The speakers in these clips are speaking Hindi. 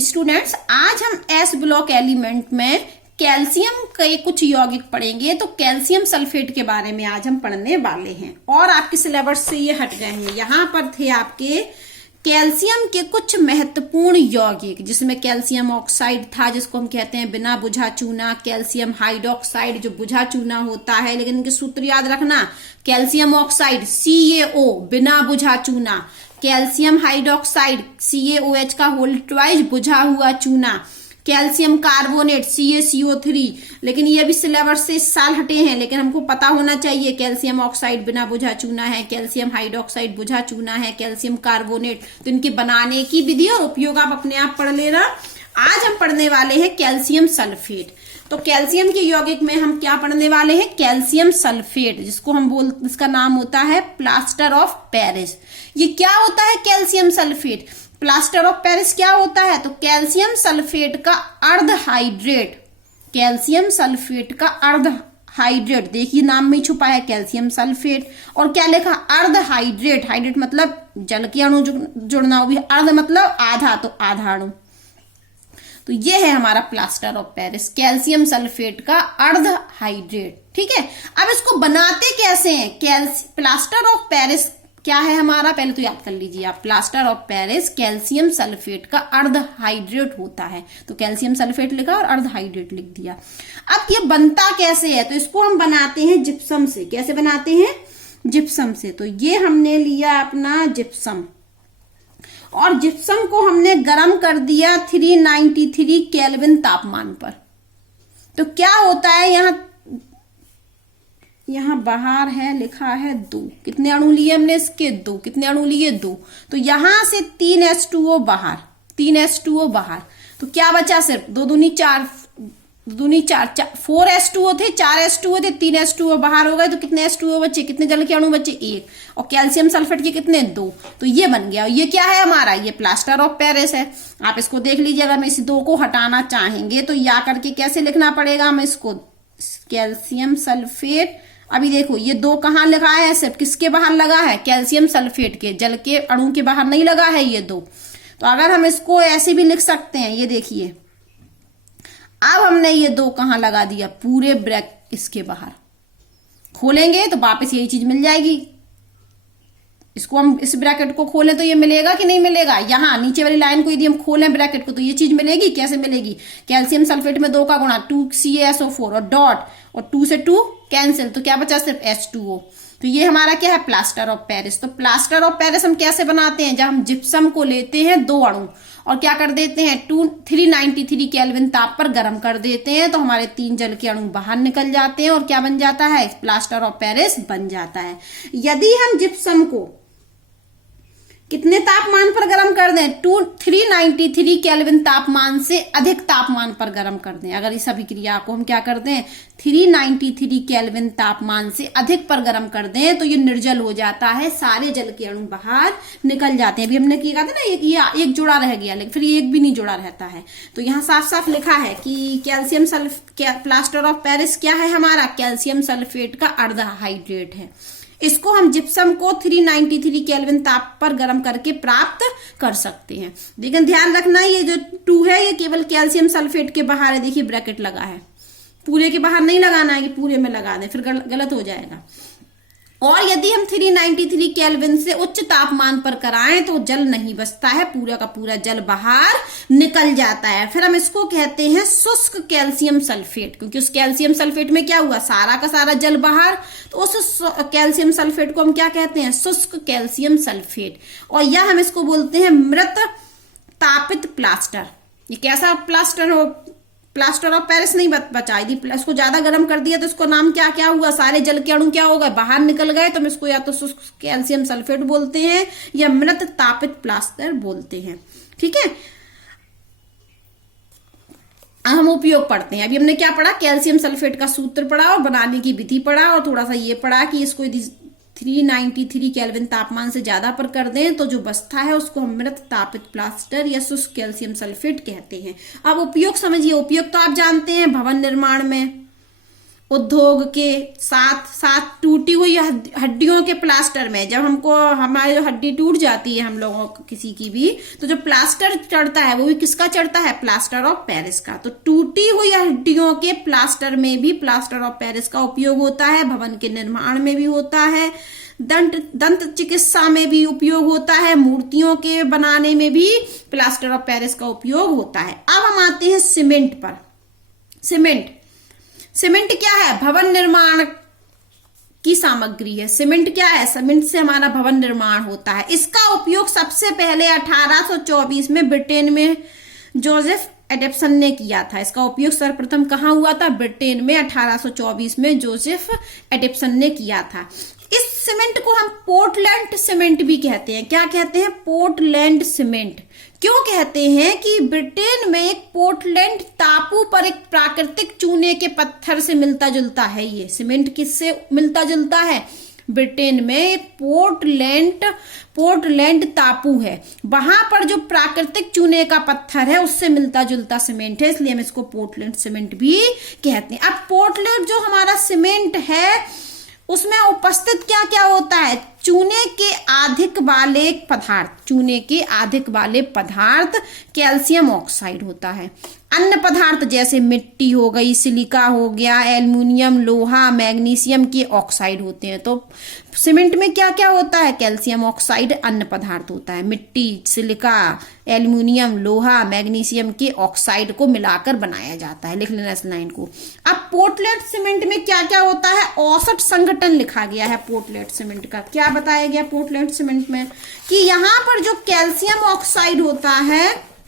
स्टूडेंट्स, आज हम एस ब्लॉक एलिमेंट में कैल्शियम के कुछ यौगिक पढ़ेंगे। तो कैल्शियम सल्फेट के बारे में आज हम पढ़ने वाले हैं और आपके सिलेबस से ये हट गए हैं। यहाँ पर थे आपके कैल्शियम के कुछ महत्वपूर्ण यौगिक, जिसमें कैल्शियम ऑक्साइड था जिसको हम कहते हैं बिना बुझा चूना, कैल्शियम हाइड्रोक्साइड जो बुझा चूना होता है, लेकिन इनके सूत्र याद रखना। कैल्शियम ऑक्साइड CaO बिना बुझा चूना, कैल्शियम हाइड्रोक्साइड CaOH का होल ट्वाइस बुझा हुआ चूना, कैल्शियम कार्बोनेट CaCO3। लेकिन ये भी सिलेबस से इस साल हटे हैं, लेकिन हमको पता होना चाहिए कैल्शियम ऑक्साइड बिना बुझा चूना है, कैल्शियम हाइड्रोक्साइड बुझा चूना है, कैल्शियम कार्बोनेट। तो इनके बनाने की विधि और उपयोग आप अपने आप पढ़ लेना। आज हम पढ़ने वाले हैं कैल्शियम सल्फेट। तो कैल्शियम के यौगिक में हम क्या पढ़ने वाले हैं? कैल्शियम सल्फेट, जिसको हम इसका नाम होता है प्लास्टर ऑफ पेरिस। ये क्या होता है calcium sulphate? Plaster of Paris क्या होता है? तो कैल्शियम सल्फेट का अर्ध हाइड्रेट, कैल्शियम सल्फेट का अर्ध हाइड्रेट, देखिए नाम में छुपा है कैल्शियम सल्फेट। और क्या लिखा? अर्ध हाइड्रेट। हाइड्रेट मतलब जल के अणु जुड़ना, भी अर्ध मतलब आधा, तो आधा अणु। तो ये है हमारा plaster of Paris, calcium sulphate का अर्ध हाइड्रेट। ठीक है, अब इसको बनाते कैसे हैं? प्लास्टर ऑफ पेरिस क्या है हमारा, पहले तो याद कर लीजिए आप। Plaster of Paris calcium sulphate का अर्ध हाइड्रेट होता है। तो कैल्शियम सल्फेट लिखा और अर्ध हाइड्रेट लिख दिया। अब ये बनता कैसे है? तो इसको हम बनाते हैं जिप्सम से। कैसे बनाते हैं? जिप्सम से। तो ये हमने लिया अपना जिप्सम, और जिप्सम को हमने गर्म कर दिया 393 केल्विन तापमान पर। तो क्या होता है, यहां बाहर है लिखा है 2। कितने अणु लिए हमने इसके? 2। कितने अणु लिए? 2। तो यहां से 3 H2O बाहर, 3 H2O बाहर। तो क्या बचा? सिर्फ 2 दूनी 4, 4 H2O थे, 4 H2O थे, 3 H2O बाहर हो गए। तो कितने H2O बचे? कितने जल के अणु बचे? 1। और कैल्शियम सल्फेट के कितने? 2। तो ये बन गया। ये क्या है हमारा? ये प्लास्टर ऑफ पेरिस है। आप इसको देख लीजिए। अगर हम इस 2 को हटाना चाहेंगे तो या करके कैसे लिखना पड़ेगा हमें इसको? Calcium sulphate. अभी देखो ये 2 कहाँ लगा है? सिर्फ किसके बाहर लगा है? कैल्शियम सल्फेट के, जल के अणु के बाहर नहीं लगा है ये 2। तो अगर हम इसको ऐसे भी लिख सकते हैं, ये देखिए अब हमने ये 2 कहाँ लगा दिया? पूरे ब्रैक इसके बाहर। खोलेंगे तो वापस यही चीज मिल जाएगी। इसको हम इस ब्रैकेट को खोलें तो ये मिलेगा कि नहीं मिलेगा? यहां नीचे वाली लाइन को यदि हम खोलें ब्रैकेट को तो ये चीज मिलेगी। कैसे मिलेगी? कैल्शियम सल्फेट में 2 का गुणा 2 CaSO4 और डॉट, और 2 से 2 कैंसिल, तो क्या बचा? सिर्फ H2O। तो ये हमारा क्या है? Plaster of Paris. तो प्लास्टर ऑफ पेरिस हम कैसे बनाते हैं? जब हम जिप्सम को लेते हैं 2 अणु और क्या कर देते हैं? 393 केल्विन ताप पर गर्म कर देते हैं, तो हमारे 3 जल के अणु बाहर निकल जाते हैं और क्या बन जाता है? प्लास्टर ऑफ पेरिस बन जाता है। यदि हम जिप्सम को कितने तापमान पर गर्म कर दें? 393 केल्विन तापमान से अधिक तापमान पर गर्म कर दें। अगर इस अभिक्रिया को हम क्या कर दें? 393 केल्विन तापमान से अधिक पर गर्म कर दें तो ये निर्जल हो जाता है, सारे जल के अणु बाहर निकल जाते हैं। अभी हमने किया था ना, एक जुड़ा रह गया, लेकिन फिर एक भी नहीं जुड़ा रहता है। तो यहाँ साफ साफ लिखा है कि कैल्शियम प्लास्टर ऑफ पेरिस क्या है हमारा? कैल्शियम सल्फेट का अर्ध हाइड्रेट है। इसको हम जिप्सम को 393 केल्विन ताप पर गर्म करके प्राप्त कर सकते हैं। लेकिन ध्यान रखना ये जो 2 है ये केवल कैल्शियम सल्फेट के बाहर है। देखिए ब्रैकेट लगा है, पूरे के बाहर नहीं लगाना है कि पूरे में लगा दें, फिर गलत हो जाएगा। और यदि हम 393 केल्विन से उच्च तापमान पर कराएं तो जल नहीं बचता है, पूरा का पूरा जल बाहर निकल जाता है। फिर हम इसको कहते हैं शुष्क कैल्शियम सल्फेट, क्योंकि उस कैल्शियम सल्फेट में क्या हुआ? सारा का सारा जल बाहर। तो उस कैल्शियम सल्फेट को हम क्या कहते हैं? शुष्क कैल्शियम सल्फेट। और यह हम इसको बोलते हैं मृत तापित प्लास्टर। ये कैसा प्लास्टर हो? प्लास्टर ऑफ पेरिस नहीं बचा। यदि इसको ज्यादा गर्म कर दिया तो इसको नाम क्या क्या हुआ? सारे जल के अणु क्या हो गए? बाहर निकल गए। तो हम इसको या तो शुष्क कैल्शियम सल्फेट बोलते हैं या मृत तापित प्लास्टर बोलते हैं। ठीक है, हम उपयोग पढ़ते हैं। अभी हमने क्या पढ़ा? कैल्शियम सल्फेट का सूत्र पढ़ा और बनाने की विधि पढ़ा, और थोड़ा सा ये पढ़ा कि इसको यदि 393 केल्विन तापमान से ज्यादा पर कर दें तो जो बचता है उसको हम मृत तापित प्लास्टर या शुष्क कैल्शियम सल्फेट कहते हैं। अब उपयोग समझिए। उपयोग तो आप जानते हैं भवन निर्माण में, उद्योग के साथ साथ टूटी हुई हड्डियों के प्लास्टर में, जब हमको हमारी जो हड्डी टूट जाती है हम लोगों को किसी की भी, तो जो प्लास्टर चढ़ता है वो भी किसका चढ़ता है, प्लास्टर ऑफ पेरिस का। तो टूटी हुई हड्डियों के प्लास्टर में भी प्लास्टर ऑफ पेरिस का उपयोग होता है, भवन के निर्माण में भी होता है, दंत चिकित्सा में भी उपयोग होता है, मूर्तियों के बनाने में भी प्लास्टर ऑफ पेरिस का उपयोग होता है। अब हम आते हैं सीमेंट पर। सीमेंट क्या है, भवन निर्माण की सामग्री है। सीमेंट क्या है, सीमेंट से हमारा भवन निर्माण होता है। इसका उपयोग सबसे पहले 1824 में ब्रिटेन में जोसेफ एडिसन ने किया था। इसका उपयोग सर्वप्रथम कहाँ हुआ था, ब्रिटेन में 1824 में जोसेफ एडिसन ने किया था। इस सीमेंट को हम पोर्टलैंड सीमेंट भी कहते हैं। क्या कहते हैं, पोर्टलैंड सीमेंट। क्यों कहते हैं कि ब्रिटेन में एक पोर्टलैंड टापू पर एक प्राकृतिक चूने के पत्थर से मिलता जुलता है। ये सीमेंट किससे मिलता जुलता है, ब्रिटेन में एक पोर्टलैंड टापू है, वहां पर जो प्राकृतिक चूने का पत्थर है उससे मिलता जुलता सीमेंट है, इसलिए हम इसको पोर्टलैंड सीमेंट भी कहते हैं। अब पोर्टलैंड जो हमारा सीमेंट है उसमें उपस्थित क्या क्या होता है, चूने के अधिक वाले पदार्थ कैल्शियम ऑक्साइड होता है। अन्य पदार्थ जैसे मिट्टी हो गई, सिलिका हो गया, एल्युमिनियम, लोहा, मैग्नीशियम के ऑक्साइड होते हैं। तो सीमेंट में क्या क्या होता है, कैल्शियम ऑक्साइड अन्य पदार्थ होता है, मिट्टी, सिलिका, एल्युमिनियम, लोहा, मैग्नीशियम के ऑक्साइड को मिलाकर बनाया जाता है। लिख लेना इस लाइन को। अब पोर्टलैंड सीमेंट में क्या क्या होता है, औसत संघटन लिखा गया है पोर्टलैंड सीमेंट का। क्या बताया गया पोर्टलैंड सीमेंट में कि यहां पर जो कैल्शियम ऑक्साइड होता है,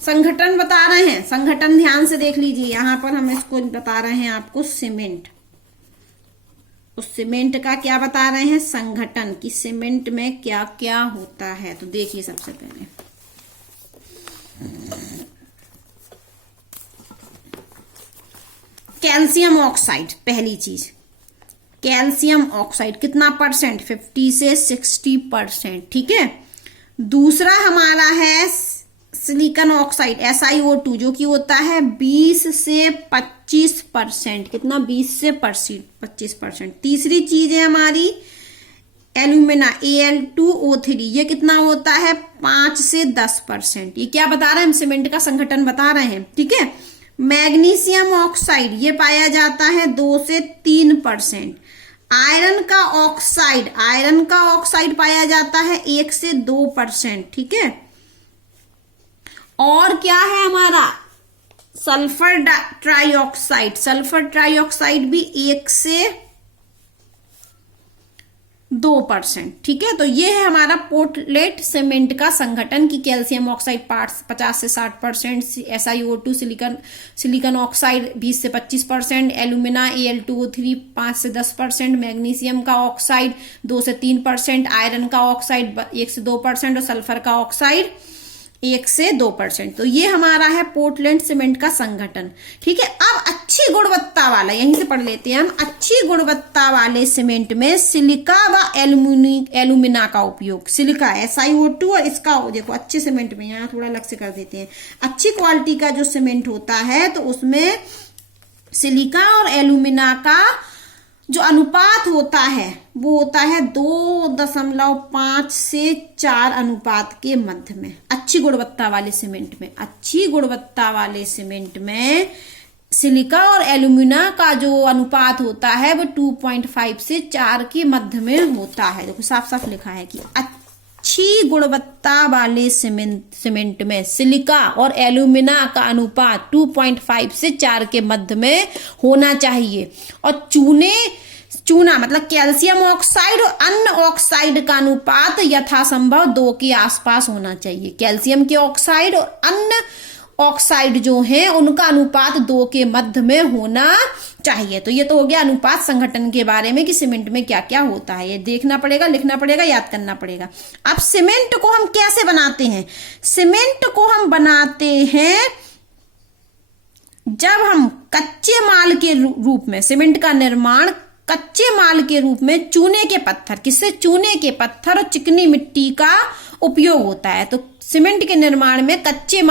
संघटन बता रहे हैं, संघटन ध्यान से देख लीजिए। यहां पर हम इसको बता रहे हैं आपको सीमेंट, उस सीमेंट का क्या बता रहे हैं, संघटन, कि सीमेंट में क्या क्या होता है। तो देखिए सबसे पहले कैल्शियम ऑक्साइड, पहली चीज कैल्शियम ऑक्साइड कितना परसेंट, 50 से 60%, ठीक है। दूसरा हमारा है सिलिकॉन ऑक्साइड SiO2 जो कि होता है 20 से 25%, कितना, 20 से 25%। तीसरी चीज है हमारी एल्यूमिना Al2O3, ये कितना होता है, 5 से 10%। ये क्या बता रहे हैं, हम सीमेंट का संघटन बता रहे हैं, ठीक है। मैग्नीशियम ऑक्साइड ये पाया जाता है 2 से 3%। आयरन का ऑक्साइड पाया जाता है 1 से 2%, ठीक है। और क्या है हमारा सल्फर ट्राइऑक्साइड भी 1 से 2%, ठीक है। तो ये है हमारा पोर्टलैंड सीमेंट का संगठन की कैल्शियम ऑक्साइड 50 से 60%, SiO2 सिलिकॉन ऑक्साइड 20 से 25%, एल्यूमिना Al2O3 5 से 10%, मैग्नीशियम का ऑक्साइड 2 से 3%, आयरन का ऑक्साइड 1 से 2% और सल्फर का ऑक्साइड 1 से 2%। तो ये हमारा है पोर्टलैंड सीमेंट का संगठन, ठीक है। अब अच्छी गुणवत्ता वाला, यहीं से पढ़ लेते हैं हम, अच्छी गुणवत्ता वाले सीमेंट में सिलिका व एल्यूमिना का उपयोग, सिलिका SiO2 और इसका देखो अच्छे सीमेंट में, यहाँ थोड़ा अलग से कर देते हैं, अच्छी क्वालिटी का जो सीमेंट होता है तो उसमें सिलिका और एल्यूमिना का जो अनुपात होता है वो होता है 2.5 से 4 अनुपात के मध्य में। अच्छी गुणवत्ता वाले सीमेंट में सिलिका और एल्यूमिना का जो अनुपात होता है वो 2.5 से 4 के मध्य में होता है। देखो साफ साफ लिखा है कि अच्छी गुणवत्ता वाले सीमेंट में सिलिका और एल्यूमिना का अनुपात 2.5 से 4 के मध्य में होना चाहिए। और चूना मतलब कैल्शियम ऑक्साइड और अन्य ऑक्साइड का अनुपात यथासंभव 2 के आसपास होना चाहिए। कैल्शियम के ऑक्साइड और अन्य ऑक्साइड जो हैं उनका अनुपात 2 के मध्य में होना चाहिए। तो ये तो हो गया अनुपात संगठन के बारे में कि सीमेंट में क्या क्या होता है, ये देखना पड़ेगा, लिखना पड़ेगा, याद करना पड़ेगा। अब सीमेंट को हम कैसे बनाते हैं, सीमेंट को हम बनाते हैं जब हम कच्चे माल के रूप में, सीमेंट का निर्माण कच्चे माल के रूप में चूने के पत्थर, किससे, चूने के पत्थर और चिकनी मिट्टी का उपयोग होता है। तो सीमेंट के निर्माण में कच्चा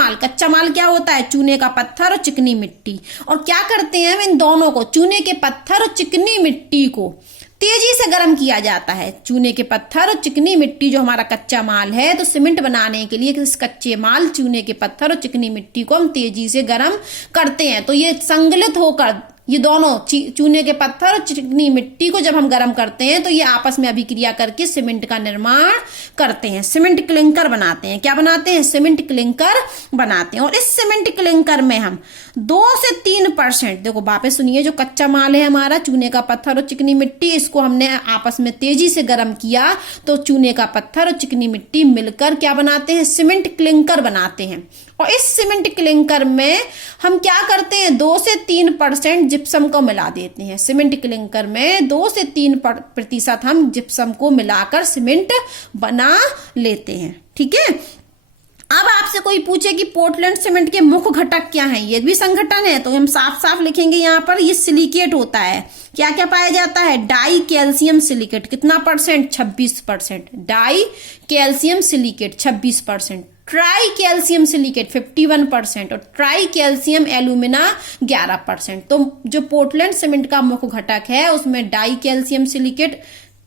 माल क्या होता है? चूने का पत्थर और चिकनी मिट्टी। और क्या करते हैं हम इन दोनों को, चूने के पत्थर और चिकनी मिट्टी को तेजी से गर्म किया जाता है। चूने के पत्थर और चिकनी मिट्टी जो हमारा कच्चा माल है, तो सीमेंट बनाने के लिए इस कच्चे माल चूने के पत्थर और चिकनी मिट्टी को हम तेजी से गर्म करते हैं। तो ये संगलित होकर, ये दोनों चूने के पत्थर और चिकनी मिट्टी को जब हम गर्म करते हैं तो ये आपस में अभिक्रिया करके सीमेंट का निर्माण करते हैं, सीमेंट क्लिंकर बनाते हैं। क्या बनाते हैं? सीमेंट क्लिंकर बनाते हैं। और इस सीमेंट क्लिंकर में हम 2 से 3%, देखो वापस सुनिए, जो कच्चा माल है हमारा चूने का पत्थर और चिकनी मिट्टी, इसको हमने आपस में तेजी से गर्म किया तो चूने का पत्थर और चिकनी मिट्टी मिलकर क्या बनाते हैं? सीमेंट क्लिंकर बनाते हैं। और इस सीमेंट क्लिंकर में हम क्या करते हैं? 2 से 3% जिप्सम को मिला देते हैं। सीमेंट क्लिंकर में 2 से 3% हम जिप्सम को मिलाकर सीमेंट बना लेते हैं। ठीक है। अब आपसे कोई पूछे कि पोर्टलैंड सीमेंट के मुख्य घटक क्या हैं? ये भी संगठन है, तो हम साफ साफ लिखेंगे यहाँ पर, ये सिलिकेट होता है। क्या क्या पाया जाता है? Di calcium silicate. कितना percent? 26%। Di calcium silicate 26%। Tri calcium silicate 51% और ट्राई कैल्शियम एल्यूमिना 11%। तो जो पोर्टलैंड सीमेंट का मुख्य घटक है उसमें die calcium silicate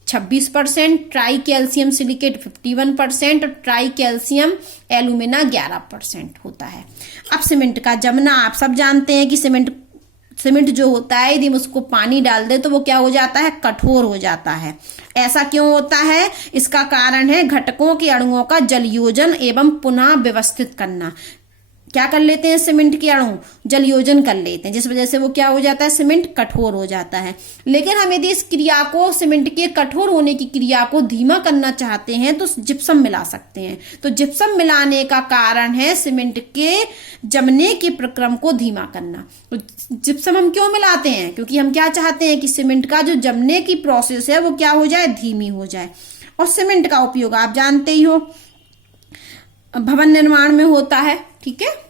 26%, tri calcium silicate 51% और ट्राई कैल्शियम एल्यूमिना 11% होता है। अब सीमेंट का जमना, आप सब जानते हैं कि सीमेंट जो होता है यदि हम उसको पानी डाल दे तो वो क्या हो जाता है? कठोर हो जाता है। ऐसा क्यों होता है? इसका कारण है घटकों के अणुओं का जलयोजन एवं पुनः व्यवस्थित करना। क्या कर लेते हैं? सीमेंट के अणु जलयोजन कर लेते हैं, जिस वजह से वो क्या हो जाता है? सीमेंट कठोर हो जाता है। लेकिन हम यदि इस क्रिया को, सीमेंट के कठोर होने की क्रिया को धीमा करना चाहते हैं तो जिप्सम मिला सकते हैं। तो जिप्सम मिलाने का कारण है सीमेंट के जमने के प्रक्रम को धीमा करना। तो जिप्सम हम क्यों मिलाते हैं? क्योंकि हम क्या चाहते हैं कि सीमेंट का जो जमने की प्रोसेस है वो क्या हो जाए? धीमी हो जाए। और सीमेंट का उपयोग आप जानते ही हो, भवन निर्माण में होता है। ठीक है।